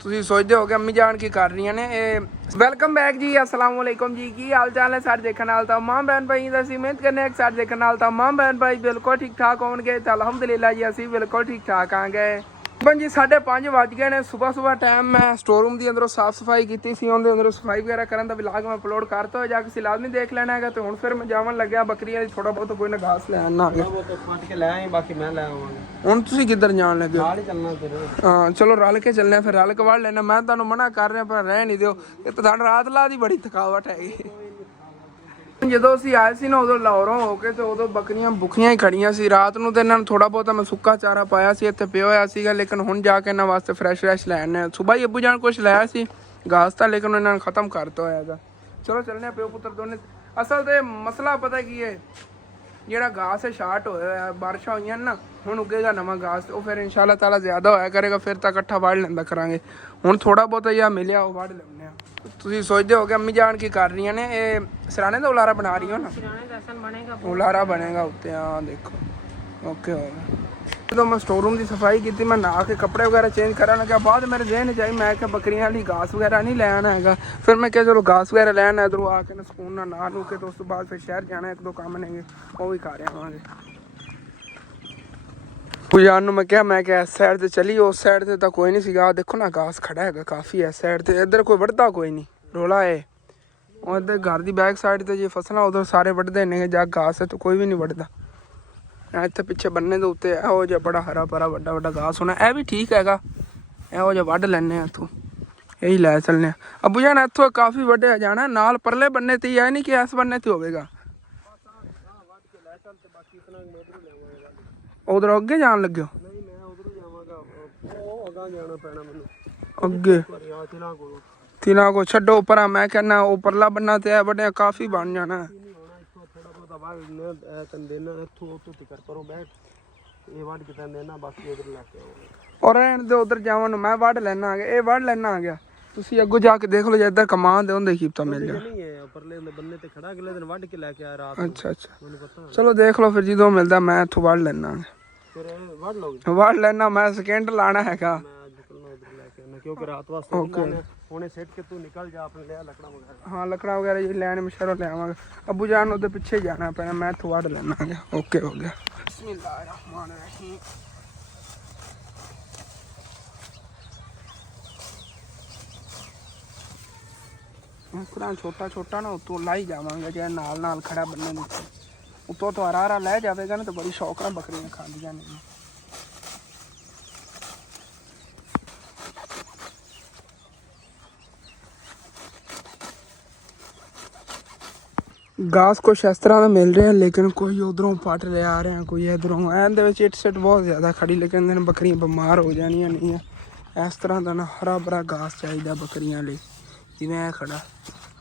ਤੁਸੀਂ ਸੋਚਦੇ ਹੋ ਕਿ ਅੰਮੀ ਜਾਨ ਕੀ ਕਰ ਰਹੀਆਂ ਨੇ। ਇਹ ਵੈਲਕਮ ਬੈਕ ਜੀ, अस्सलाम वालेकुम जी। की हाल चाल है सारे देखने वाले तमाम बहन भाई ਦਾ ਅਸੀਂ ਮਿਹਨਤ ਕਰਨੇ सारे देखने वाले तमाम बहन भाई बिल्कुल ठीक ठाक होंगे तो अलहमदुलिल्लाह जी ਅਸੀਂ बिल्कुल ठीक ठाक आंगे। बन जी 5:30 ਵੱਜ ਗਏ ਨੇ। सुबह टाइम मैं स्टोर रूम ਦੀ ਅੰਦਰੋਂ ਸਾਫ ਸਫਾਈ ਕੀਤੀ ਸੀ, ਉਹਦੇ ਅੰਦਰੋਂ ਸਫਾਈ ਵਗੈਰਾ ਕਰਨ ਦਾ ਵਲੌਗ ਮੈਂ ਅਪਲੋਡ ਕਰਤਾ ਹੋਇਆ, ਜਾ ਕੇ ਲਾਜ਼ਮੀ ਦੇਖ ਲੈਣਾ ਹੈਗਾ। ਤੇ ਹੁਣ ਫਿਰ ਮੈਂ ਜਾਵਣ ਲੱਗਿਆ ਬੱਕਰੀਆਂ ਦੀ ਥੋੜਾ ਬਹੁਤ ਕੋਈ ਨਾ ਘਾਸ ਲੈ ਆਣਾ ਹੈਗਾ। ਕੇ ਲੈ ਆਏ, ਬਾਕੀ ਮੈਂ ਲੈ ਆਵਾਂਗਾ। ਹੁਣ ਤੁਸੀਂ ਕਿੱਧਰ ਜਾਣ ਲੱਗੇ ਹੋ? ਨਾਲ ਹੀ ਚੱਲਣਾ ਤੇਰੇ। ਹਾਂ ਚਲੋ ਰਲ ਕੇ ਚੱਲਨੇ, ਫਿਰ ਰਲ ਕੇ ਵੜ ਲੈਣਾ। ਮੈਂ ਤੁਹਾਨੂੰ ਮਨਾ ਕਰ ਰਿਹਾ ਪਰ ਰਹਿ ਨਹੀਂ ਦਿਓ, ਇਹ ਤਾਂ ਤੁਹਾਨੂੰ ਰਾਤ ਲਾ ਦੀ ਬੜੀ ਥਕਾਵਟ ਹੈਗੀ। ਜਦੋਂ ਅਸੀਂ ਆਏ ਸੀ ਨਾ ਉਦੋਂ ਲਾਹੌਰੋਂ ਹੋ ਕੇ, ਤੇ ਉਦੋਂ ਬੱਕਰੀਆਂ ਭੁੱਖੀਆਂ ਹੀ ਖੜੀਆਂ ਸੀ। ਰਾਤ ਨੂੰ ਤੇ ਇਹਨਾਂ ਨੂੰ ਥੋੜਾ ਬਹੁਤਾ ਮੈਂ ਸੁੱਕਾ ਚਾਰਾ ਪਾਇਆ ਸੀ, ਇੱਥੇ ਪਿਆ ਹੋਇਆ ਸੀਗਾ। ਲੇਕਿਨ ਹੁਣ ਜਾ ਕੇ ਇਹਨਾਂ ਵਾਸਤੇ ਫਰੈਸ਼ ਲੈਣੇ ਆ। ਸੁਬਾਹ ਹੀ ਅੱਬੂ ਜਾਨ ਕੁਛ ਲਾਇਆ ਸੀ ਘਾਸ ਤਾਂ, ਲੇਕਿਨ ਇਹਨਾਂ ਨੇ ਖਤਮ ਕਰਤਾ ਹੋਇਆ ਹੈਗਾ। ਚਲੋ ਚੱਲਨੇ ਪਿਓ ਪੁੱਤਰ ਦੋਨੇ। ਅਸਲ ਤੇ ਮਸਲਾ ਪਤਾ ਕੀ ਹੈ, ਜਿਹੜਾ ਘਾਸ ਹੈ ਸ਼ਾਰਟ ਹੋਇਆ, ਬਾਰਿਸ਼ਾਂ ਹੋਈਆਂ ਨਾ, ਹੁਣ ਉੱਗੇਗਾ ਨਵਾਂ ਘਾਸ, ਉਹ ਫਿਰ ਇਨਸ਼ਾ ਅੱਲਾਹ ਤਾਲਾ ਜ਼ਿਆਦਾ ਹੋਇਆ ਕਰੇਗਾ, ਫਿਰ ਤਾਂ ਇਕੱਠਾ ਵੜ ਲੈਂਦਾ ਕਰਾਂਗੇ। ਹੁਣ ਥੋੜਾ ਬਹੁਤਾ ਜਿਹਾ ਮਿਲਿਆ ਉਹ ਵੜ ਲੈਂਦੇ ਆ। ਤੁਸੀਂ ਸੋਚਦੇ ਹੋ ਕਿ ਅੰਮੀ ਜਾਨ ਕੀ ਕਰ ਰਹੀਆਂ ਨੇ। ਇਹ ਸਰਾਣੇ ਦਾ ਉਲਾਰਾ ਬਣਾ ਰਹੀ ਹੋ ਨਾ? ਉਲਾਰਾ ਬਣੇਗਾ ਉੱਤੇ, ਹਾਂ ਦੇਖੋ ਓਕੇ ਹੋ ਗਿਆ। ਜਦੋਂ ਮੈਂ ਸਟੋਰ ਰੂਮ ਦੀ ਸਫਾਈ ਕੀਤੀ, ਮੈਂ ਨਹਾ ਕੇ ਕੱਪੜੇ ਵਗੈਰਾ ਚੇਂਜ ਕਰਨ ਲੱਗਿਆ, ਬਾਅਦ ਮੇਰੇ ਜ਼ਿਹਨ ਚ ਆਈ ਮੈਂ ਕਿਹਾ ਬੱਕਰੀਆਂ ਲਈ ਘਾਸ ਵਗੈਰਾ ਨਹੀਂ ਲੈ ਆਉਣਾ ਹੈਗਾ। ਫਿਰ ਮੈਂ ਕਿਹਾ ਚਲੋ ਘਾਸ ਵਗੈਰਾ ਲੈਣਾ, ਇੱਧਰੋਂ ਆ ਕੇ ਨਾ ਸਕੂਨ ਨਾਲ ਨਹਾ ਨੂੰ ਕੇ, ਤੇ ਉਸ ਤੋਂ ਬਾਅਦ ਫਿਰ ਸ਼ਹਿਰ ਜਾਣਾ, ਇੱਕ ਦੋ ਕੰਮ ਨੇਗੇ ਉਹ ਵੀ ਕਰ ਆਵਾਂਗੇ। ਪੁਜਾਨ ਨੂੰ ਮੈਂ ਕਿਹਾ ਇਸ ਸਾਈਡ ਤੇ ਚਲੀ, ਉਸ ਸਾਈਡ ਤੇ ਤਾਂ ਕੋਈ ਨਹੀਂ ਸੀਗਾ। ਦੇਖੋ ਨਾ ਘਾਸ ਖੜਾ ਹੈਗਾ ਕਾਫੀ ਇਸ ਸਾਈਡ ਤੇ, ਇੱਧਰ ਕੋਈ ਵੱਢਦਾ ਕੋਈ ਨਹੀਂ, ਰੋਲਾ ਹੈ। ਉਹ ਇੱਧਰ ਘਰ ਦੀ ਬੈਕ ਸਾਈਡ ਤੇ ਜੇ ਫਸਲਾਂ ਉਧਰ ਸਾਰੇ ਵੱਢਦੇ ਨੇ, ਜਾਂ ਘਾਸ ਹੈ ਤਾਂ ਕੋਈ ਵੀ ਨਹੀਂ ਵੱਢਦਾ। ਇੱਥੇ ਪਿੱਛੇ ਬੰਨੇ ਦੇ ਉੱਤੇ ਇਹੋ ਜਿਹਾ ਬੜਾ ਹਰਾ ਭਰਾ ਵੱਡਾ ਘਾਸ ਹੋਣਾ, ਇਹ ਵੀ ਠੀਕ ਹੈਗਾ। ਇਹੋ ਜਿਹਾ ਵੱਢ ਲੈਂਦੇ ਆ ਇੱਥੋਂ, ਇਹੀ ਲੈ ਚੱਲਦੇ ਆ। ਅੱਬੂ ਜਾਨ ਇੱਥੋਂ ਕਾਫੀ ਵੱਢਿਆ ਜਾਣਾ, ਨਾਲ ਪਰਲੇ ਬੰਨੇ ਤੇ ਇਹ ਨਹੀਂ ਕਿ ਇਸ ਬੰਨੇ ਤੇ ਹੋਵੇਗਾ। ਉਧਰ ਅੱਗੇ ਜਾਣ ਲੱਗੇ ਹੋ? ਨਹੀਂ ਮੈਂ ਉਧਰ ਜਾਵਾਂਗਾ, ਉਹ ਅਗਾਂ ਜਾਣਾ ਪੈਣਾ ਮੈਨੂੰ ਅੱਗੇ। ਤਿਲਾਂ ਕੋ ਛੱਡੋ ਪਰਾਂ, ਮੈਂ ਕਹਿੰਦਾ ਉਹ ਪਰਲਾ ਬੰਨਾ ਤੇ ਇਹ ਵੱਡਿਆ ਕਾਫੀ ਬਣ ਜਾਣਾ। ਥੋੜਾ ਬਹੁਤਾ ਵਾਹ ਕੰਦੇ ਨਾ ਇੱਥੋਂ ਉੱਤੋਂ ਤਿਕਰ ਕਰੋ ਬੈਠ, ਇਹ ਵੱਢ ਕੇ ਤੰਦੇ ਨਾ, ਬਾਕੀ ਉਧਰ ਲੈ ਕੇ ਆਵਾਂਗੇ। ਔਰ ਰਹਿਣ ਦੇ ਉਧਰ ਜਾਵਣ ਨੂੰ ਮੈਂ ਵੱਢ ਲੈਣਾ ਆ ਗਿਆ, ਇਹ ਵੱਢ ਲੈਣਾ ਆ ਗਿਆ। ਤੁਸੀਂ ਅੱਗੋਂ ਜਾ ਕੇ ਦੇਖ ਲਓ, ਜੇ ਇੱਧਰ ਕਮਾਨ ਦੇ ਹੁੰਦੇ ਕੀ ਪਤਾ ਮਿਲ ਜਾ। ਨਹੀਂ ਹੈ ਪਰਲੇ ਬੰਨੇ ਤੇ ਖੜਾ, ਅਗਲੇ ਦਿਨ ਵੱਢ ਕੇ ਲੈ ਕੇ ਆ ਰਾਤ। ਅੱਛਾ ਚਲੋ ਦੇਖ ਲਓ, ਫਿਰ ਜਦੋਂ ਮਿਲਦਾ ਮੈਂ ਇੱਥੋਂ ਵੱਢ ਲੈਣਾ। ਫਿਰ ਵੱਢ ਲਓ, ਵੱਢ ਲੈਣਾ, ਮੈਂ ਸਕਿੰਟ ਲਾਣਾ ਹੈਗਾ। ਕਿਉਂਕਿ ਰਾਤ ਵਾਸਤੇ ਹੁਣੇ ਸਿੱਟ ਕੇ ਤੂੰ ਨਿਕਲ ਜਾ, ਆਪਣੇ ਲਿਆ ਲੱਕੜਾਂ ਵਗੈਰਾ। ਹਾਂ ਲੱਕੜਾਂ ਵਗੈਰਾ ਜੀ ਲੈਣ ਮਸ਼ਹਰੋਂ ਲੈ ਆਵਾਂਗੇ। ਅੱਬੂ ਜਾਨ ਉਹਦੇ ਪਿੱਛੇ ਜਾਣਾ ਪੈਣਾ, ਮੈਂ ਇੱਥੋਂ ਵੱਢ ਲੈਣਾ ਆ ਗਿਆ। ਓਕੇ ਹੋ ਗਿਆ। ਬਿਸਮਿल्लाहिर्रहमानिर्रहीम। ਇਸ ਤਰ੍ਹਾਂ ਛੋਟਾ ਨਾ ਉੱਤੋਂ ਲਾਈ ਜਾਵਾਂਗੇ, ਜੇ ਨਾਲ ਖੜਾ ਬੰਨੇ ਦੇ ਉੱਤੋਂ ਤੋਂ ਹਰਾ ਲੈ ਜਾਵੇਗਾ ਨਾ, ਤਾਂ ਬੜੀ ਸ਼ੌਕ ਨਾਲ ਬੱਕਰੀਆਂ ਖਾਂਦੀਆਂ ਨੇ। घास कुछ इस तरह का मिल रहा है, लेकिन कोई उधरों पट ले आ रहे हैं, कोई इधरों। ਇਹਦੇ ਵਿੱਚ इट बहुत ज़्यादा खड़ी, लेकिन दिन बकरियां बीमार हो जानियां नहीं है। इस तरह का ना हरा भरा घास चाहिए बकरियां ਲਈ, ਜਿਵੇਂ ਇਹ ਖੜਾ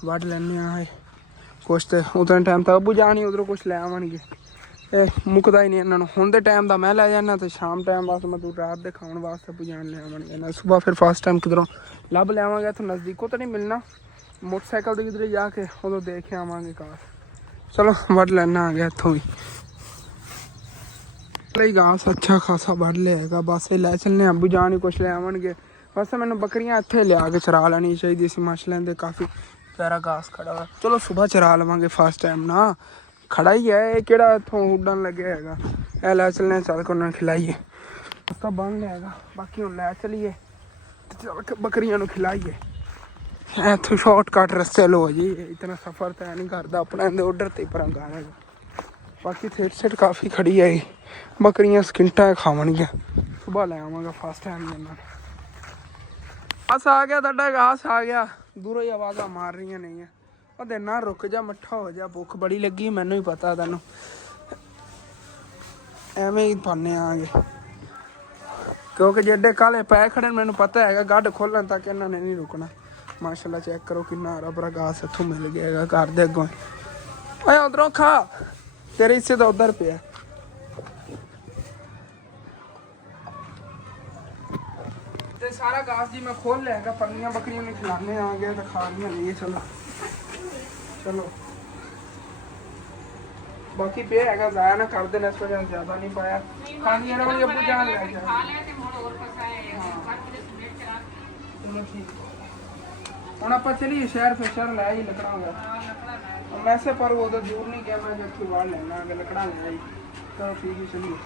ਵੱਢ ਲੈਣੇ ਆ। ਕੁਛ ਤੇ ਉਦੋਂ ਟਾਈਮ ਤਾਂ ਅੱਬੂ ਜਾਣੀ ਉਧਰੋਂ ਕੁਛ ਲੈ ਆਵਣਗੇ, ਇਹ ਮੁੱਕਦਾ ਹੀ ਨਹੀਂ ਇਹਨਾਂ ਨੂੰ। ਹੁਣ ਦੇ ਟਾਈਮ ਦਾ ਮੈਂ ਲੈ ਜਾਣਾ, ਤੇ ਸ਼ਾਮ ਟਾਈਮ ਵਾਸਤੇ ਮੈਂ ਰਾਤ ਦੇ ਖਾਣ ਵਾਸਤੇ ਅੱਬੂ ਜਾਣ ਲੈ ਆਵਣਗੇ ਨਾ। ਸਵੇਰ ਫਿਰ ਫਸਟ ਟਾਈਮ ਕਿਧਰੋਂ ਲੱਭ ਲਿਆਵਾਂਗੇ, ਇੱਥੋਂ ਨਜ਼ਦੀਕੋਂ ਤਾਂ ਨਹੀਂ ਮਿਲਣਾ, मोटरसाइकिल किधर जाके उदो देख आवांगे घास। चलो वढ़ लेना आ गया इतों भी घास अच्छा खासा वढ़ लिया, बस ये लै चलने। अबू जान ही कुछ ले आवेंगे। बस मैंने बकरियां इत्थे लिया के चरा लैनी चाहिए सी, माशाअल्लाह दे काफ़ी प्यारा घास खड़ा हुआ। चलो सुबह चरा लवांगे फर्स्ट टाइम ना, खड़ा ही है ये किहड़ा इत्थों उड्डन लगे हैगा। ए लै चलने, चल के उन्हें खिलाइए, उसका बन लिया। बाकी हुण लै चलीए चल के बकरियां नूं खिलाइए। इत्थों शॉर्टकट रस्ते लो जी, इतना सफ़र तय नहीं करता अपने उधर ते पर गाने। बाकी थेट सेट काफ़ी खड़ी है, बकरियां सकिंटा खावणगियां। सुबह ले आवांगा फर्स्ट टाइम लेना। घास आ गया, तुहाडा घास आ गया। दूरों ही आवाज़ां मार रही नहीं है, और ना रुक जा, मट्ठा हो जा, भुख बड़ी लगी, मैनू ही पता तैनूं। एवें ही पाने आगे, क्योंकि जेडे काले पै खड़े मैनू पता है गड्ढ खोलन तक इन्होंने नहीं रुकना। माशाल्लाह चेक करो कितना हरा भरा घास इत्थों मिल गया है घर दे अगों। ओए उधरों खा, तेरे हिस्से तो उधर पे है। ते सारा घास जी मैं खोल लिया, पन्नियां बकरियों ने खिलाने आ गया तो खा लिया नहीं। चलो ਚਲੋ ਬਾਕੀ ਪਿਆ ਹੈਗਾ ਜ਼ਾਇਆ ਨਾ ਕਰ ਦੇਣਾ, ਇਸ ਵਜ੍ਹਾ ਜ਼ਿਆਦਾ ਨਹੀਂ ਪਾਇਆ। ਖਾਣੀ ਇਹਨਾਂ ਵਾਲੀ ਅੱਬੂ ਜਾਨ ਲੈ ਜਾ। ਚਲੋ ਠੀਕ। ਹੁਣ ਆਪਾਂ ਚਲੀਏ ਸ਼ਹਿਰ, ਫਿਰ ਸ਼ਹਿਰ ਲੈ ਹੀ ਲੱਕੜਾਂਗਾ ਵੈਸੇ, ਪਰ ਉਹ ਤਾਂ ਦੂਰ ਨਹੀਂ ਗਿਆ, ਮੈਂ ਜੱਫੀ ਵਾੜ ਲੈਣਾ ਅगर ਲੱਕੜਾਂ ਲੈ ਆਈ। ਚਲੋ ਠੀਕ ਹੀ ਚਲੀਏ।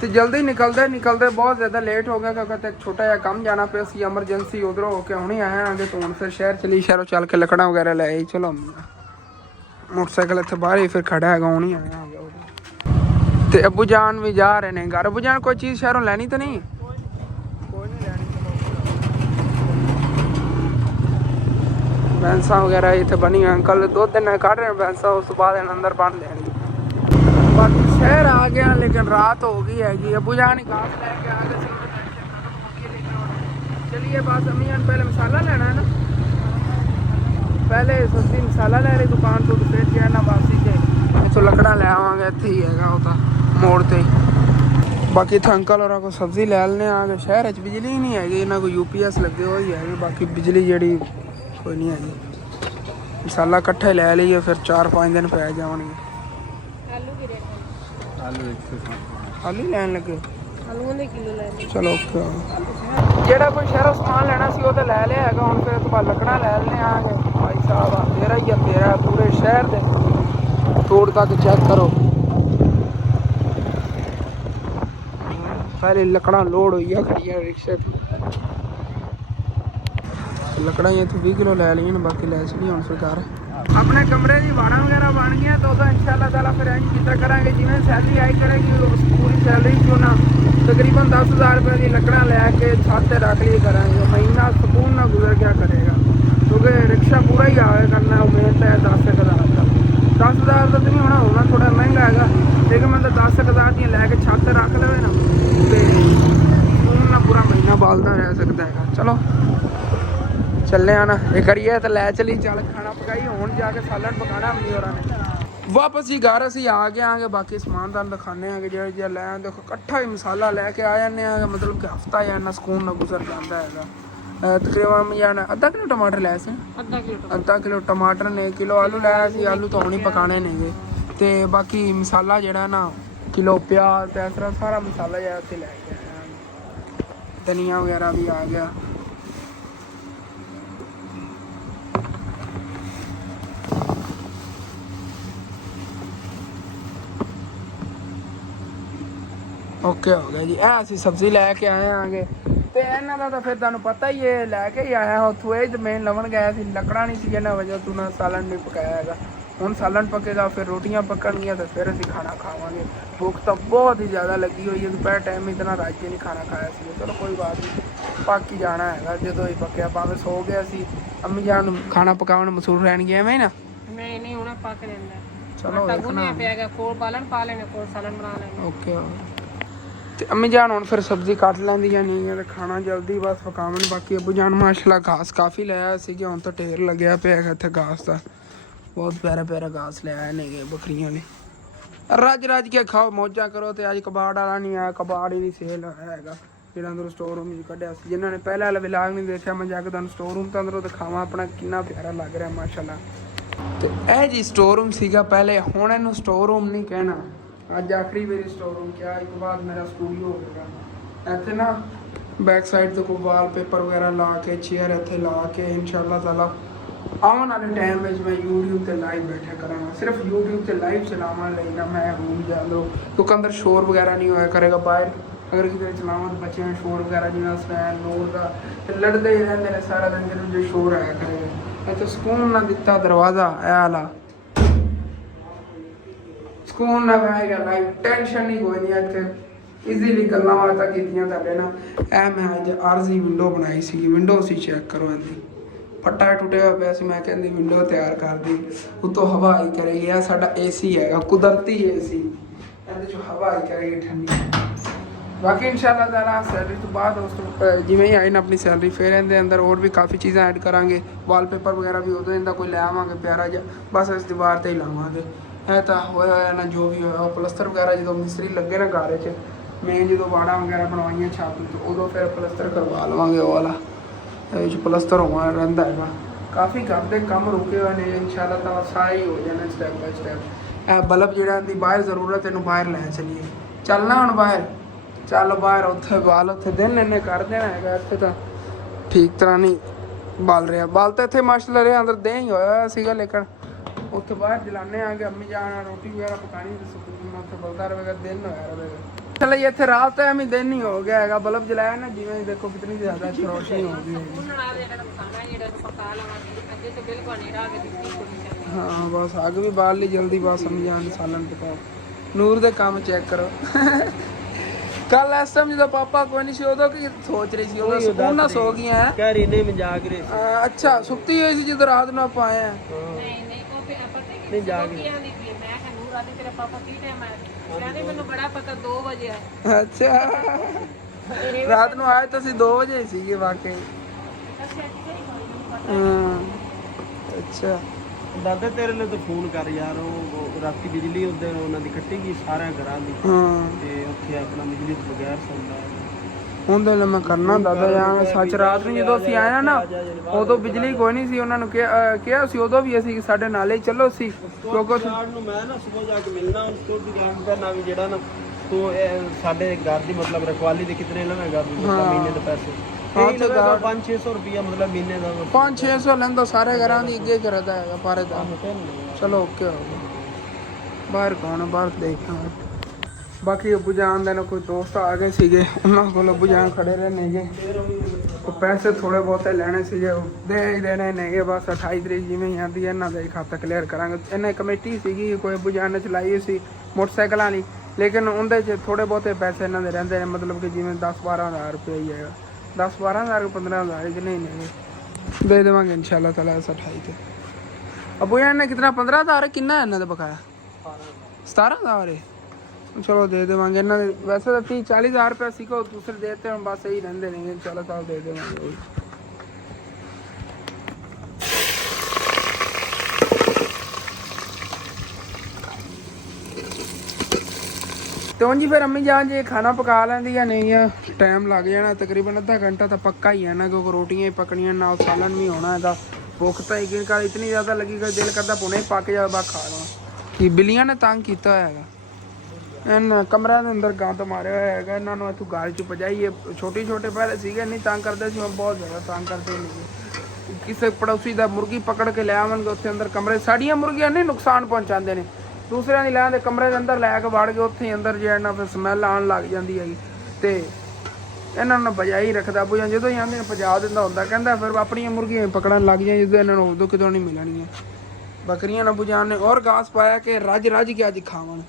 ਤੇ ਜਲਦੀ ਨਿਕਲਦੇ ਬਹੁਤ ਜ਼ਿਆਦਾ ਲੇਟ ਹੋ ਗਿਆ ਕਿਉਂਕਿ ਇੱਕ ਛੋਟਾ ਜਿਹਾ ਕੰਮ ਜਾਣਾ ਪਿਆ ਸੀ ਐਮਰਜੈਂਸੀ, ਉਧਰੋਂ ਹੋ ਕੇ ਹੁਣੇ ਆਏ ਆਂਗੇ। ਤੋਂ ਹੁਣ ਫਿਰ ਸ਼ਹਿਰ ਚਲੀ, ਸ਼ਹਿਰੋਂ ਚੱਲ ਕੇ ਲੱਕੜਾਂ ਵਗੈਰਾ ਲੈ ਆਈ। ਚਲੋ ਮੋਟਰਸਾਈਕਲ ਇੱਥੇ ਬਾਹਰ ਹੀ ਫਿਰ ਖੜਾ ਹੈਗਾ, ਹੁਣੇ ਆਇਆ ਆਂਗੇ। ਤੇ ਅੱਬੂ ਜਾਨ ਵੀ ਜਾ ਰਹੇ ਨੇ ਘਰ। ਅੱਬੂ ਜਾਨ ਕੋਈ ਚੀਜ਼ ਸ਼ਹਿਰੋਂ ਲੈਣੀ ਤਾਂ ਨਹੀਂ? ਕੋਈ ਨਹੀਂ ਲੈਣੀ। भैंसा वगैरह इतने बनी हुई अंकल 2 दिन काट रहे हैं भैंसा, उस बाद अंदर बन देंगे। बाकी शहर आ गया लेकिन रात हो गई हैगी। अबू जान घास लेके आ गए, चलिए बस अम्मी जान पहले मसाला लेना है ना, पहले सस्ती मसाला ले रही दुकान तो फिर जो है ना वापसी के इतों लकड़ा ले आवांगे। इत्थे ही हैगा वो तो मोड़ ते ही। बाकी इतने अंकल और को सब्जी ले लेने आ गए। शहर च बिजली ही नहीं हैगी, इन्होंने कोई UPS लगे हुई है, बाकी बिजली जी कोई नहीं है। मसाला इकट्ठे ले लीए फिर 4-5 दिन पै जाएंगे। आलू लैन लगे, चलो ओके। जेड़ा कोई शहरों समान लेना सी वो तो ले लिया है। हुण फिर तो लकड़ा ले लेने आगे। भाई साहब तेरा ही है, तेरा पूरे शहर दे तोड़ तक चेक करो। पहले लकड़ा लोड हुई खड़ी है रिक्शे। लकड़ा इतों 20 किलो ले ली, बाकी ले चली हम सरकार। अपने कमरे की वाड़ा वगैरह बन गया तो इंशाअल्लाह ताला फिर इंज किया करांगे जिवें सैलरी आई करेगी पूरी सैलरी क्यों ना तकरीबन 10,000 रुपये की लकड़ा लैके छत से रख ली करांगे। महीना सुकून ना गुजर क्या करेगा क्योंकि रिक्शा पूरा ही आया करना। उम्मीद है 10,000 का, 10,000 तो नहीं होना थोड़ा महंगा है, लेकिन मैं 10,000 की लैके छत से रख लवे ना तो सुकून ना पूरा महीना बालदा रह सकता है। चलो चले आना ये करिए तो लै चली। चल खाना पकाई हूँ जाके सालन पकाना अम्मी होरां ने। वापस ही घर असीं आ गए आगे। बाकी समान तुहानूं दिखाने आगे जो लै देखो कट्ठा ही मसाला लैके आ जाने आगे, मतलब कि हफ्ता या इन्ना सुकून ना गुजर जाता है। तकरीबन जाना आधा किलो टमाटर लै सी, आधा किलो टमाटर ने, किलो आलू लाया सी। आलू तो हुण ही पकाने ने गे। ते बाकी मसाला जेड़ा ना किलो प्याज ते इस तरह सारा मसाला जेड़ा उत्थे लै के आया। धनिया वगैरह भी आ गया। ओके हो गया जी। ਅਸੀਂ ਸਬਜ਼ੀ ਲੈ ਕੇ ਆਏ ਆਂਗੇ ਤੇ ਇਹਨਾਂ ਦਾ ਤਾਂ ਫਿਰ ਤੁਹਾਨੂੰ ਪਤਾ ਹੀ ਹੈ, ਲੈ ਕੇ ਹੀ ਆਇਆ ਉੱਥੋਂ। ਇਹ ਜ਼ਮੀਨ ਲਵਣ ਗਿਆ ਸੀ, ਲੱਕੜਾਂ ਨਹੀਂ ਸੀ ਇਹਨਾਂ ਵਜ੍ਹਾ ਤੋਂ ਨਾ ਸਾਲਨ ਨਹੀਂ ਪਕਾਇਆ ਹੈਗਾ। ਹੁਣ ਸਾਲਨ ਪੱਕੇਗਾ ਫਿਰ ਰੋਟੀਆਂ ਪੱਕਣਗੀਆਂ ਤੇ ਫਿਰ ਅਸੀਂ ਖਾਣਾ ਖਾਵਾਂਗੇ। ਭੁੱਖ ਤਾਂ ਬਹੁਤ ਹੀ ਜ਼ਿਆਦਾ ਲੱਗੀ ਹੋਈ ਹੈ, ਦੁਪਹਿਰ ਟਾਈਮ ਇਤਨਾ ਰਾਜੀ ਨਹੀਂ ਖਾਣਾ ਖਾਇਆ ਸੀ। ਚਲੋ ਕੋਈ ਬਾਤ ਨਹੀਂ, ਪੱਕ ਹੀ ਜਾਣਾ ਹੈਗਾ ਜਦੋਂ ਹੀ ਪੱਕਿਆ। ਭਾਵੇਂ ਸੋ ਗਿਆ ਸੀ ਅम्मी ਜਾਨ ਨੂੰ ਖਾਣਾ ਪਕਾਉਣ ਮਸੂਰ ਰਹਿਣਗੇ ਐਵੇਂ ਨਾ। ਨਹੀਂ ਹੁਣ ਪੱਕ ਜਾਂਦਾ। ਚਲੋ ਵੇਖਣਾ ਪਿਆਗਾ ਕੋਲ ਪਾਲਣ ਪਾ ਲੈਣੇ, ਕੋਲ ਸਾਲਨ ਬਣਾ ਲੈਣੇ। ਓਕੇ। ਤੇ अम्मी जान ਹੁਣ ਫਿਰ ਸਬਜ਼ੀ ਕੱਟ ਲੈਂਦੀਆਂ ਨਹੀਂ ਹੈ ਤੇ ਖਾਣਾ ਜਲਦੀ ਬਸ ਪਕਾਵਣ। ਬਾਕੀ ਅੱਬੂ ਜਾਨ ਮਾਸ਼ਾਅੱਲਾ ਘਾਸ ਕਾਫੀ ਲੈ ਆਇਆ ਸੀ, ਹੁਣ ਤਾਂ ਢੇਰ ਲੱਗਿਆ ਪਿਆ ਹੈਗਾ ਇੱਥੇ ਘਾਸ ਦਾ। ਬਹੁਤ ਪਿਆਰਾ ਘਾਸ ਲੈ ਆਏ ਨੇਗੇ ਬੱਕਰੀਆਂ ਨੇ। ਰੱਜ ਕੇ ਖਾਓ ਮੌਜਾਂ ਕਰੋ। ਤੇ ਅੱਜ ਕਬਾੜ ਵਾਲਾ ਨਹੀਂ ਆਇਆ, ਕਬਾੜ ਹੀ ਨਹੀਂ ਸੇਲ ਹੈਗਾ ਜਿਹੜਾ ਅੰਦਰੋਂ ਸਟੋਰ ਰੂਮ 'ਚ ਕੱਢਿਆ ਸੀ। ਜਿਨ੍ਹਾਂ ਨੇ ਪਹਿਲਾਂ ਵਾਲਾ ਵਿਲਾਗ ਨਹੀਂ ਦੇਖਿਆ, ਮੈਂ ਜਾ ਕੇ ਤੁਹਾਨੂੰ ਸਟੋਰ ਰੂਮ ਤਾਂ ਅੰਦਰੋਂ ਦਿਖਾਵਾਂ ਆਪਣਾ ਕਿੰਨਾ ਪਿਆਰਾ ਲੱਗ ਰਿਹਾ ਮਾਸ਼ਾਅੱਲਾ। ਤੇ ਇਹ ਜੀ ਸਟੋਰ ਰੂਮ ਸੀਗਾ ਪਹਿਲੇ, ਹੁਣ ਇਹਨੂੰ ਸਟੋਰ ਰੂਮ ਨਹੀਂ ਕਹਿਣਾ। ਅੱਜ ਆਖਰੀ ਵਾਰੀ ਸਟੋਰ ਰੂਮ ਕਿਹਾ, ਇਸ ਤੋਂ ਬਾਅਦ ਮੇਰਾ ਸਟੂਡੀਓ ਹੋਵੇਗਾ। ਇੱਥੇ ਨਾ ਬੈਕ ਸਾਈਡ ਤੋਂ ਕੋਈ ਵਾਲਪੇਪਰ ਵਗੈਰਾ ਲਾ ਕੇ, ਚੇਅਰ ਇੱਥੇ ਲਾ ਕੇ ਇਨਸ਼ਾਅੱਲਾ ਤਾਲਾ ਆਉਣ ਵਾਲੇ ਟਾਈਮ ਵਿੱਚ ਮੈਂ YouTube ਤੇ ਲਾਈਵ ਬੈਠਿਆ ਕਰਾਂਗਾ। ਸਿਰਫ YouTube ਤੇ ਲਾਈਵ ਚਲਾਉਣ ਲਈ ਨਾ ਮੈਂ ਰੂਮ ਜਾ ਲਓ ਕਿਉਂਕਿ ਅੰਦਰ ਸ਼ੋਰ ਵਗੈਰਾ ਨਹੀਂ ਹੋਇਆ ਕਰੇਗਾ। ਬਾਹਰ ਅਗਰ ਕਿਤੇ ਚਲਾਵਾਂ ਤਾਂ ਬੱਚਿਆਂ ਦਾ ਸ਼ੋਰ ਵਗੈਰਾ ਜਿਵੇਂ ਫੈਨ ਨੂਰ ਦਾ ਤੇ ਲੜਦੇ ਹੀ ਰਹਿੰਦੇ ਨੇ ਸਾਰਾ ਦਿਨ, ਜਿਹਨੂੰ ਜੋ ਸ਼ੋਰ ਆਇਆ ਕਰੇਗਾ। ਇੱਥੇ ਸਕੂਨ ਨਾ ਦਿੱਤਾ ਦਰਵਾਜ਼ਾ ਇਹ ਵਾਲਾ, ਸਕੂਨ ਨਾ ਆਏਗਾ ਲਾਈਵ, ਟੈਨਸ਼ਨ ਨਹੀਂ ਕੋਈ ਨਹੀਂ। ਇੱਥੇ ਈਜ਼ੀਲੀ ਗੱਲਾਂ ਬਾਤਾਂ ਕੀਤੀਆਂ ਤੁਹਾਡੇ ਨਾਲ। ਇਹ ਮੈਂ ਅੱਜ ਆਰਜ਼ੀ ਵਿੰਡੋ ਬਣਾਈ ਸੀ। ਵਿੰਡੋ ਸੀ ਚੈੱਕ ਕਰੋ, ਇਹਦੀ ਫੱਟਾ ਟੁੱਟਿਆ ਹੋਇਆ ਪਿਆ ਸੀ। ਮੈਂ ਕਹਿੰਦੀ ਵਿੰਡੋ ਤਿਆਰ ਕਰਦੀ, ਉੱਤੋਂ ਹਵਾ ਆਈ ਕਰੇਗੀ। ਇਹ ਸਾਡਾ AC ਹੈਗਾ, ਕੁਦਰਤੀ AC, ਇਹਦੇ 'ਚੋਂ ਹਵਾ ਆਈ ਕਰੇਗੀ ਠੰਡੀ। ਬਾਕੀ ਇਨਸ਼ਾਅੱਲਾ ਤਾਲਾ ਸੈਲਰੀ ਤੋਂ ਬਾਅਦ ਉਸ ਤੋਂ ਜਿਵੇਂ ਹੀ ਆਈ ਨਾ ਆਪਣੀ ਸੈਲਰੀ ਫਿਰ ਇਹਦੇ ਅੰਦਰ ਹੋਰ ਵੀ ਕਾਫੀ ਚੀਜ਼ਾਂ ਐਡ ਕਰਾਂਗੇ। ਵਾਲਪੇਪਰ ਵਗੈਰਾ ਵੀ ਉਦੋਂ ਇਹਦਾ ਕੋਈ ਲੈ ਆਵਾਂਗੇ ਪਿਆਰਾ ਜਿਹਾ, ਬਸ ਇਸ ਦੀਵਾਰ 'ਤੇ ਹੀ ਲਾਵਾਂਗੇ। ਇਹ ਤਾਂ ਹੋਇਆ ਨਾ ਜੋ ਵੀ ਹੋਇਆ। ਪਲਸਤਰ ਵਗੈਰਾ ਜਦੋਂ ਮਿਸਤਰੀ ਲੱਗੇ ਨਾ ਘਰ 'ਚ, ਮੇਨ ਜਦੋਂ ਵਾੜਾ ਵਗੈਰਾ ਬਣਵਾਈਆਂ ਛੱਤ ਤੋਂ ਉਦੋਂ ਫਿਰ ਪਲਸਤਰ ਕਰਵਾ ਲਵਾਂਗੇ ਉਹ ਵਾਲਾ। ਇਹ 'ਚ ਪਲਸਤਰ ਹੋਣਾ ਰਹਿੰਦਾ ਹੈਗਾ, ਕਾਫੀ ਘਰ ਦੇ ਕੰਮ ਰੁਕੇ ਹੋਏ ਨੇ ਇਨਸ਼ਾਅੱਲਾ ਤਾਲਾ ਸਾਰੇ ਹੀ ਹੋ ਜਾਣੇ ਸਟੈਪ ਬਾਈ ਸਟੈਪ। ਇਹ ਬਲਬ ਜਿਹੜਾ ਦੀ ਬਾਹਰ ਜ਼ਰੂਰਤ ਇਹਨੂੰ ਬਾਹਰ ਲੈ ਚਲੀਏ। ਚੱਲਣਾ ਹੁਣ ਬਾਹਰ, ਚੱਲ ਬਾਹਰ। ਉੱਥੇ ਬਾਲ ਉੱਥੇ ਦਿਨ ਇਹਨੇ ਕਰ ਦੇਣਾ ਹੈਗਾ, ਇੱਥੇ ਤਾਂ ਠੀਕ ਤਰ੍ਹਾਂ ਨਹੀਂ ਬਾਲ ਰਿਹਾ। ਬਾਲ ਤਾਂ ਇੱਥੇ ਮਾਸ਼ਾਅੱਲਾ ਰਿਹਾ ਅੰਦਰ ਦੇ ਹੀ ਹੋਇਆ ਸੀਗਾ, ਲੇਕਿਨ ਉੱਥੇ ਬਾਹਰ ਜਲਾਨੇ ਆਗੇ ਅੰਮੀ ਜਾਣਾ ਰੋਟੀ ਵਗੈਰਾ ਪਕਾਣੀ ਤੇ ਸਕੂਨ ਉੱਥੇ ਬਲਦਾ ਰਹੇਗਾ, ਦਿਨ ਹੋਇਆ ਰਹੇਗਾ। चलो ये थे रात है हमें दिन ही हो गया है। बल्ब जलाया ना जिਵੇਂ देखो कितनी ज्यादा रोशनी हो गई है। हाँ बस आग भी बाल ली जल्दी, बस समझान सालन पकाओ। नूर दे काम चेक करो। कल इस टाइम जो पापा कोई नहीं सी उदो की सोच रही सी उदो सुकून ना सो गई है कह रही नहीं मजाक रही। अच्छा सुती हुई सी जब रात में आप आए हैं। नहीं जाग रही। अच्छा रात ਨੂੰ ਆਏ ਤੁਸੀਂ 2 ਵਜੇ ਹੀ ਸੀਗੇ ਵਾਕਈ। ਅੱਛਾ ਦਾਦਾ ਤੇਰੇ ਲਈ ਤਾਂ ਫੋਨ ਕਰ ਯਾਰ, ਉਹ ਰਾਤੀ ਬਿਜਲੀ ਉਹਦੇ ਉਹਨਾਂ ਦੀ ਕੱਟੀ ਗਈ ਸਾਰਿਆਂ ਘਰਾਂ ਦੀ, ਤੇ ਉੱਥੇ ਆਪਣਾ ਬਿਜਲੀ ਤੋਂ ਬਗੈਰ ਸੌਂਦਾ। ਹੁਣ ਦੇ ਮੈਂ ਕਰਨਾ ਦਾਦਾ ਯਾਰ ਸੱਚ। ਰਾਤ ਨੂੰ ਜਦੋਂ ਅਸੀਂ ਆਏ ਨਾ ਉਦੋਂ ਬਿਜਲੀ ਕੋਈ ਨਹੀਂ ਸੀ। ਉਹਨਾਂ ਨੂੰ ਕਿਹਾ ਸੀ ਉਦੋਂ ਵੀ ਅਸੀਂ ਸਾਡੇ ਨਾਲੇ ਚੱਲੋ ਸੀ, ਕਿਉਂਕਿ ਰਾਤ ਨੂੰ ਮੈਂ ਨਾ ਸਵੇਰ ਜਾ ਕੇ ਮਿਲਣਾ ਉਸ ਤੋਂ ਦੁਕਾਨ ਕਰਨਾ ਵੀ ਜਿਹੜਾ ਨਾ ਤੋ ਸਾਡੇ ਘਰ ਦੀ ਮਤਲਬ ਰਖਵਾਲੀ ਦੇ ਕਿਤਨੇ ਲਵੇਗਾ ਮਹੀਨੇ ਦੇ ਪੈਸੇ। ਹਾਂ ਤੇ 500-600 ਰੁਪਿਆ ਮਤਲਬ ਮਹੀਨੇ ਦਾ 500-600 ਲੈਂਦਾ ਸਾਰੇ ਘਰਾਂ ਦੀ ਅੱਗੇ ਕਰਦਾ ਹੈਗਾ ਪਾਰੇ ਦਾ। ਚਲੋ ਓਕੇ ਹੋ ਗਿਆ। ਬਾਹਰ ਕੌਣ ਬਾਹਰ ਦੇਖਾਂ। ਬਾਕੀ ਅੱਬੂ ਜਾਨ ਦੇ ਨਾਲ ਕੋਈ ਦੋਸਤ ਆ ਗਏ ਸੀਗੇ, ਉਹਨਾਂ ਕੋਲ ਅੱਬੂ ਜਾਨ ਖੜੇ ਰਹੇ ਨੇਗੇ। ਪੈਸੇ ਥੋੜੇ ਬਹੁਤੇ ਲੈਣੇ ਸੀਗੇ, ਦੇ ਹੀ ਦੇਣੇ ਨੇਗੇ। ਬਸ 28 ਤਰੀਕ ਜਿਵੇਂ ਹੀ ਆਉਂਦੀ ਹੈ ਇਹਨਾਂ ਦਾ ਹੀ ਖਾਤਾ ਕਲੀਅਰ ਕਰਾਂਗੇ। ਇਹਨਾਂ ਕਮੇਟੀ ਸੀਗੀ ਕੋਈ ਅੱਬੂ ਜਾਨ ਨੇ ਚਲਾਈ ਹੋਈ ਸੀ ਮੋਟਰਸਾਈਕਲਾਂ ਵਾਲੀ, ਲੇਕਿਨ ਉਹਦੇ 'ਚ ਥੋੜੇ ਬਹੁਤੇ ਪੈਸੇ ਇਹਨਾਂ ਦੇ ਰਹਿੰਦੇ ਨੇ, ਮਤਲਬ ਕਿ ਜਿਵੇਂ 10-12 ਹਜ਼ਾਰ ਰੁਪਏ ਹੀ ਹੈਗਾ। 10-12 ਹਜ਼ਾਰ 15 ਹਜ਼ਾਰ ਜਿੰਨੇ ਹੀ ਨੇਗੇ ਦੇ ਦੇਵਾਂਗੇ ਇਨਸ਼ਾਅੱਲਾ ਤਾਲਾ। 28 ਤੇ ਅੱਬੂ ਜਾਨ ਨੇ ਕਿਤਨਾ 15 ਹਜ਼ਾਰ ਕਿੰਨਾ ਇਹਨਾਂ ਦਾ ਬਕਾਇਆ? 17 ਹਜ਼ਾਰ ਹੈ। ਚਲੋ ਦੇ ਦੇਵਾਂਗੇ ਇਹਨਾਂ ਦੇ। ਵੈਸੇ ਤਾਂ 30-40 ਹਜ਼ਾਰ ਰੁਪਏ ਸੀਖੋ ਦੂਸਰੇ ਦੇਤੇ ਹੁਣ ਬਸ ਇਹੀ ਰਹਿੰਦੇ ਨੇ ਇਨਸ਼ਾਅੱਲਾ ਤਾਲਾ ਦੇ ਦੇਵਾਂਗੇ। तो जी फिर अम्मी जान जी खाना पका लेंदी या नहीं है, टाइम लग जाना तकरीबन आधा घंटा तो पक्का ही है ना, क्योंकि रोटियां ही पकनियां ना सालन भी होना है। भुख तो यकीन कर इतनी ज़्यादा लगी कि दिल करता पुणे पक जाए बा खा लवां। कि बिल्लियां ने तंग किया है, इन कमरे के अंदर गंद मारिया होया है। इन्होंने इतों गाल च भजाइए। छोटे छोटे पहले सीगे नहीं तंग करते सी, बहुत ज़्यादा तंग करते नहीं। किसी पड़ोसी का मुर्गी पकड़ के ले आवेंगे उत्थे अंदर कमरे साड़ियाँ मुर्गियां नहीं नुकसान पहुँचाते हैं। दूसरे की लैन कमरे के अंदर लैके वड़ के उत्थे अंदर जो है ना फिर समैल आन लग जाती है। तो इन्होंने बजा ही रखता बुझा जो ही आते भजा दिता होंगे, कहता फिर अपनी मुर्गियां पकड़न लग जाए जो इन्होंने उदों कितों नहीं मिलनियाँ। बकरियां नबू जान ने और घास पाया कि रज रज के अज खावन,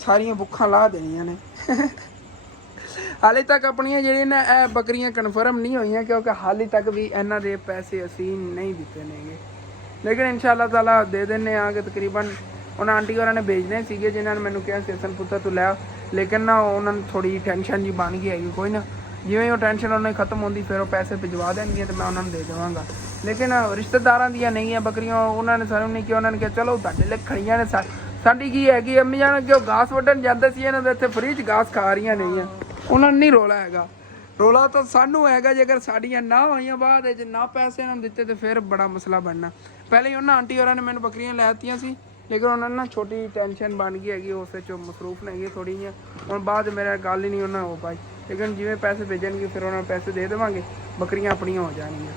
सारिया भुखा ला देनिया ने। हाले तक अपनिया जी ने बकरियां कन्फर्म नहीं हुई, क्योंकि हाले तक भी इन्हों के पैसे असी नहीं दिते ने, लेकिन इंशाअल्लाह ताला दे देने आगे। तकरीबन उन्हें आंटी और ने भेजने सीगे जिन्होंने मैंने कहा सेसन पुत्र तू लै, लेकिन ना उन्होंने थोड़ी टेंशन जी बन गई है। कोई ना जिवें वो टेंशन उन्हें खत्म होती फिर वो पैसे भिजवा देंगे तो मैं उन्होंने दे देवांगा। लेकिन रिश्तेदारों दी नहीं है बकरियां, उन्होंने सानू नहीं किया। उन्होंने कहा चलो तुहाडे लई खड़ियां ने, साडी की हैगी अम्मी जान कि घास वड्डन जाते सी इन्हां दे इत्थे फ्री च घास खा रही नहीं है। उन्होंने नहीं रोला हैगा, रोला तो सानू हैगा जेकर साड़ियां ना होइयां बाद ना पैसे इन्होंने दिते तो फिर बड़ा मसला बनना। पहले ही उन्होंने आंटी और ने मैंने बकरियां लैतियां सी, लेकिन उन्होंने ना छोटी टेंशन बन गई हैगी, उस मसरूफ नहीं है थोड़ी जी। और बाद मेरा गल ही नहीं उन्होंने हो पाई, लेकिन जिवें पैसे भेजणगे फिर उन्होंने पैसे दे देवांगे, बकरियां अपनियां हो जाएंगी।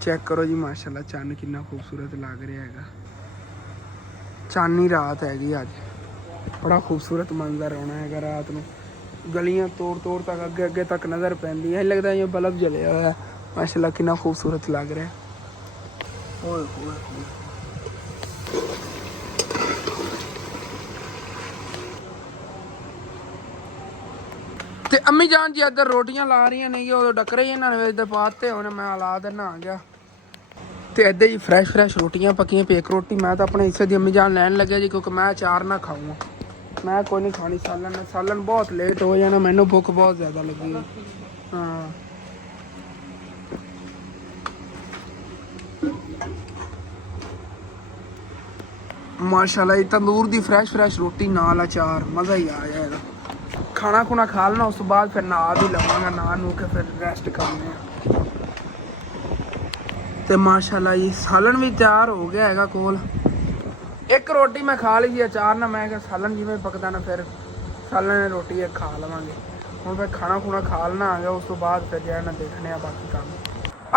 चेक करो जी माशाल्लाह चन्न कितना खूबसूरत लग रहा है। चांदनी रात हैगी अज, बड़ा खूबसूरत मंजर होना है रात में। गलियां तोड़ तोड़ तक अगे अगे तक नज़र पैंदी है, लगता है बल्ब जलिया हुआ है। माशाल्लाह कितना खूबसूरत लग रहा है। ओए होए ते अम्मी जान जी इधर रोटियां ला रही नहीं, उदों डकरे ही इन्होंने इधर पाते होने, मैं ला देना आ गया। तो इधर ही फ्रैश फ्रैश रोटियां पकियां पे। एक रोटी मैं तो अपने हिस्से की अम्मी जान लैन लगे जी, क्योंकि मैं अचार ना खाऊंगा, मैं कोई नहीं खानी सालन। सालन बहुत लेट हो जाना, मैनू भुख बहुत ज़्यादा लगी है। हाँ माशाल्लाह तंदूर दी फ्रैश फ्रैश रोटी नाल अचार, मज़ा ही आ जाएगा। खाना खुना खा लेना, उस बाद फिर नहा भी लवांगा, नहा नू के फिर रेस्ट करने। ਤੇ ਮਾਸ਼ਾਅੱਲਾ ਜੀ ਸਾਲਣ ਵੀ ਤਿਆਰ ਹੋ ਗਿਆ ਹੈਗਾ ਕੋਲ। ਇੱਕ ਰੋਟੀ ਮੈਂ ਖਾ ਲਈ ਜੀ ਅਚਾਰ ਨਾਲ, ਮੈਂ ਕਿਹਾ ਸਾਲਣ ਜਿਵੇਂ ਪਕਦਾ ਨਾ ਫਿਰ ਸਾਲਣ ਨੇ ਰੋਟੀ ਇੱਕ ਖਾ ਲਵਾਂਗੇ। ਹੁਣ ਫਿਰ ਖਾਣਾ ਖੁਣਾ ਖਾ ਲੈਣਾ ਆ ਗਿਆ, ਉਸ ਤੋਂ ਬਾਅਦ ਫਿਰ ਜਿਹੜਾ ਨਾ ਦੇਖਣੇ ਆ ਬਾਕੀ ਕੰਮ।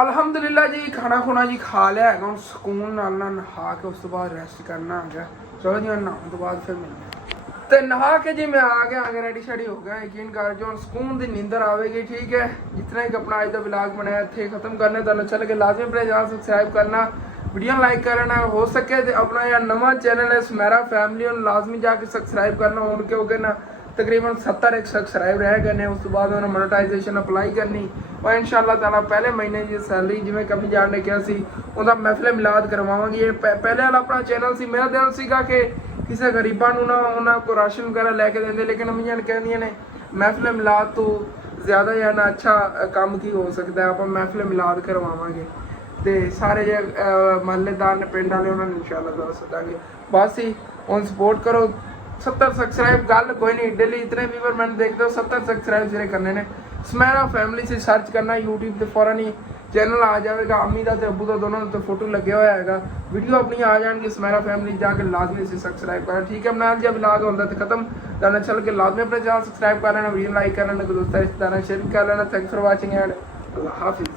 ਅਲਹਮਦੁਲਿਲਾ ਜੀ ਖਾਣਾ ਖੁਣਾ ਜੀ ਖਾ ਲਿਆ ਹੈਗਾ, ਹੁਣ ਸਕੂਨ ਨਾਲ ਨਹਾ ਕੇ ਉਸ ਤੋਂ ਬਾਅਦ ਰੈਸਟ ਕਰਨਾ ਆ ਗਿਆ। ਚਲੋ ਜੀ ਨਹਾਉਣ ਤੋਂ ਬਾਅਦ ਫਿਰ ਮਿਲਦੇ ਤੇ ਨਹਾ ਕੇ ਜੀ मैं आ गया रेडी शेडी हो गया। यकीन कर जो सुकून दी नींदर आवेगी। ठीक है, जितना ही अपना अज का व्लॉग बनाया इत्थे खत्म करने। तुहानू अच्छा लगे लाजमी अपने चैनल सबसक्राइब करना, वीडियो लाइक करना, हो सके तो अपना यार नवा चैनल है सुमेरा फैमिली उन्हें लाजमी जाके सबसक्राइब करना। हो क्योंकि ना तकरीबन 70 एक सबसक्राइब रह गए, उस तो बाद उन्हें मोनेटाइजेशन अप्लाई करनी और इंशाअल्लाह ताला पहले महीने की सैलरी जिवें कमी जान ने कहा सी उनका महफिल मिलाद करवावांगे। ये पहले वाला अपना चैनल सी, मेरा दिल सीगा कि ਕਿਸੇ ਗਰੀਬਾਂ ਨੂੰ ਨਾ ਉਹਨਾਂ ਕੋ ਰਾਸ਼ਨ ਵਗੈਰਾ ਲੈ ਕੇ ਦਿੰਦੇ, ਲੇਕਿਨ ਅਮੀਆਂ ਕਹਿੰਦੀਆਂ ਨੇ ਮਹਿਫਿਲ ਮਿਲਾਦ ਤੋਂ ਜ਼ਿਆਦਾ ਜਾਂ ਨਾ ਅੱਛਾ ਕੰਮ ਕੀ ਹੋ ਸਕਦਾ। ਆਪਾਂ ਮਹਿਫਿਲ ਮਿਲਾਦ ਕਰਵਾਵਾਂਗੇ ਤੇ ਸਾਰੇ ਜੇ ਮਹੱਲੇਦਾਰ ਨੇ ਪਿੰਡ ਵਾਲੇ ਉਹਨਾਂ ਨੂੰ ਇਨਸ਼ਾਅੱਲਾ ਤਾਲਾ ਸੱਦਾਂਗੇ। बस ही ऑन सपोर्ट करो। 70 सब्सक्राइब गल कोई नहीं, डेली इतने व्यूवर मैंने देखते हो 70 सब्सक्राइब जिन्हें करने ने। सुमेरा फैमिली से सर्च करना यूट्यूब पे फौरन ही चैनल आ जाएगा। अम्मी का अबू का दोनों तो फोटो लगे हुआ है, वीडियो अपनी आ जाएगी। सुमेरा फैमिली जाकर लाजमी से सब्सक्राइब करना। ठीक है, अपना जब व्लॉग होता तो खत्म जाना चल के लाजमी अपने चैनल सब्सक्राइब कर लेना, वीडियो लाइक कर लेना, दोस्तों रिश्तेदार शेयर कर लेना। थैंक्स फॉर वॉचिंग एंड अल्लाह हाफिज़।